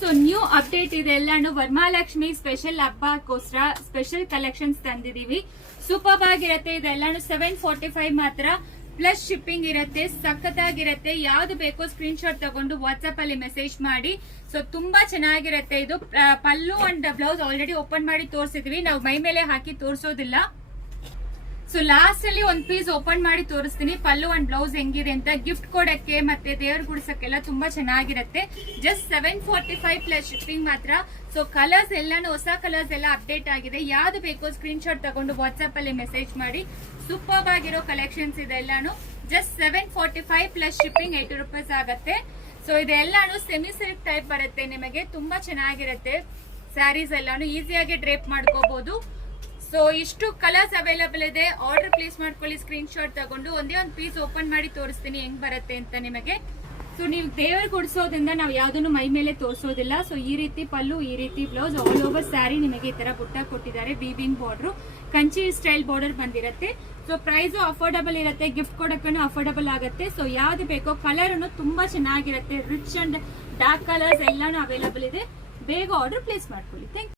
So new update ಇದೆ ಎಲ್ಲಾನು Varamahalakshmi special ಹಬ್ಬಕ್ಕೋಸ್ಕರ ಸ್ಪೆಷಲ್ ಕಲೆಕ್ಷನ್ಸ್ ತಂದಿದೀವಿ. ಸೂಪರ್ ಆಗಿರತ್ತೆ. ಇದೆಲ್ಲಾನು 745 ಮಾತ್ರ ಪ್ಲಸ್ ಶಿಪ್ಪಿಂಗ್ ಇರುತ್ತೆ. ಸಖತ್ತಾಗಿರತ್ತೆ. ಯಾವ್ದು ಬೇಕೋ ಸ್ಕ್ರೀನ್ ಶಾಟ್ ತಗೊಂಡು ವಾಟ್ಸ್ಆಪ್ ಅಲ್ಲಿ ಮೆಸೇಜ್ ಮಾಡಿ. ಸೊ ತುಂಬಾ ಚೆನ್ನಾಗಿರತ್ತೆ. ಇದು ಪಲ್ಲು ಅಂಡ್ ಬ್ಲೌಸ್ ಆಲ್ರೆಡಿ ಓಪನ್ ಮಾಡಿ ತೋರಿಸಿದ್ವಿ. ನಾವು ಮೈ ಮೇಲೆ ಹಾಕಿ ತೋರಿಸೋದಿಲ್ಲ. ಸೊ ಲಾಸ್ಟ್ ಅಲ್ಲಿ ಒಂದ್ ಪೀಸ್ ಓಪನ್ ಮಾಡಿ ತೋರಿಸ್ತೀನಿ ಪಲ್ಲು ಅಂಡ್ ಬ್ಲೌಸ್ ಹೆಂಗಿದೆ ಅಂತ. ಗಿಫ್ಟ್ ಕೊಡಕ್ಕೆ ಮತ್ತೆ ದೇವ್ರ ಗುಡ್ಸಕ್ಕೆಲ್ಲ ತುಂಬಾ ಚೆನ್ನಾಗಿರುತ್ತೆ. ಜಸ್ಟ್ 745 ಪ್ಲಸ್ ಶಿಪ್ಪಿಂಗ್ ಮಾತ್ರ. ಸೊ ಕಲರ್ಸ್ ಎಲ್ಲಾನು ಹೊಸ ಕಲರ್ಸ್ ಎಲ್ಲ ಅಪ್ಡೇಟ್ ಆಗಿದೆ. ಯಾವ್ದು ಬೇಕೋ ಸ್ಕ್ರೀನ್ ಶಾಟ್ ತಗೊಂಡು ವಾಟ್ಸ್ಆಪ್ ಅಲ್ಲಿ ಮೆಸೇಜ್ ಮಾಡಿ. ಸೂಪರ್ ಆಗಿರೋ ಕಲೆಕ್ಷನ್ಸ್ ಇದೆ ಎಲ್ಲಾನು. ಜಸ್ಟ್ 745 ಪ್ಲಸ್ ಶಿಪ್ಪಿಂಗ್ 80 ರೂಪೀಸ್ ಆಗುತ್ತೆ. ಸೊ ಇದೆಲ್ಲಾನು ಸೆಮಿ ಸಿಲ್ಕ್ ಟೈಪ್ ಬರುತ್ತೆ. ನಿಮಗೆ ತುಂಬಾ ಚೆನ್ನಾಗಿರುತ್ತೆ. ಸ್ಯಾರೀಸ್ ಎಲ್ಲಾನು ಈಸಿಯಾಗಿ ಡ್ರೇಪ್ ಮಾಡ್ಕೋಬಹುದು. ಸೊ ಇಷ್ಟು ಕಲರ್ಸ್ ಅವೈಲೇಬಲ್ ಇದೆ. ಆರ್ಡರ್ ಪ್ಲೇಸ್ ಮಾಡ್ಕೊಳ್ಳಿ ಸ್ಕ್ರೀನ್ ಶಾಟ್ ತಗೊಂಡು. ಒಂದೇ ಒಂದು ಪೀಸ್ ಓಪನ್ ಮಾಡಿ ತೋರಿಸ್ತೀನಿ ಹೆಂಗ್ ಬರುತ್ತೆ ಅಂತ ನಿಮಗೆ. ಸೊ ನೀವು ದೇವರ ಗುಡಿಸೋದ್ರಿಂದ ನಾವು ಯಾವ್ದನ್ನು ಮೈ ಮೇಲೆ ತೋರಿಸೋದಿಲ್ಲ. ಸೊ ಈ ರೀತಿ ಪಲ್ಲು, ಈ ರೀತಿ ಬ್ಲೌಸ್, ಆಲ್ ಓವರ್ ಸ್ಯಾರಿ ನಿಮಗೆ ಈ ತರ ಬುಟ್ಟ ಕೊಟ್ಟಿದ್ದಾರೆ. Weaving border, Kanchi style border ಬಂದಿರುತ್ತೆ. ಸೊ ಪ್ರೈಸ್ ಅಫೋರ್ಡಬಲ್ ಇರುತ್ತೆ. ಗಿಫ್ಟ್ ಕೊಡಕ್ಕೂ ಅಫೋರ್ಡಬಲ್ ಆಗುತ್ತೆ. ಸೊ ಯಾವ್ದು ಬೇಕೋ ಕಲರ್ ತುಂಬಾ ಚೆನ್ನಾಗಿರುತ್ತೆ. ರಿಚ್ ಅಂಡ್ ಡಾರ್ಕ್ ಕಲರ್ಸ್ ಎಲ್ಲಾನು ಅವೈಲೇಬಲ್ ಇದೆ. ಬೇಗ ಆರ್ಡರ್ ಪ್ಲೇಸ್ ಮಾಡ್ಕೊಳ್ಳಿ. Thank you.